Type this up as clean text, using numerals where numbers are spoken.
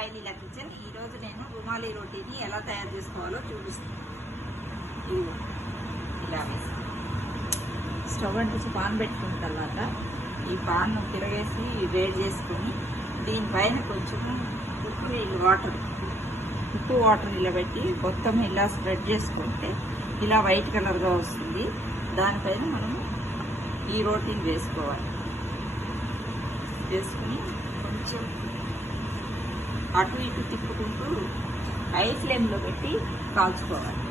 Sai Leela kitchen. ఈరోజు నేను రుమాలి రోటీని ఎలా తయారు చేసుకోవాలో చూపిస్తాను. ఇదిగో ఇలా వేసి స్టవ్ అంటూ పాన్ పెట్టుకున్న తర్వాత ఈ పాన్ తిరగేసి వేడి చేసుకొని దీనిపైన కొంచెం ఉప్పు వాటర్ ఇలా పెట్టి మొత్తం ఇలా స్ప్రెడ్ చేసుకుంటే ఇలా వైట్ కలర్గా వస్తుంది. దానిపైన మనం ఈ రోటీని వేసుకోవాలి. వేసుకుని కొంచెం అటు ఇటు తిప్పుకుంటూ హై ఫ్లేమ్లో పెట్టి కాల్చుకోవాలి.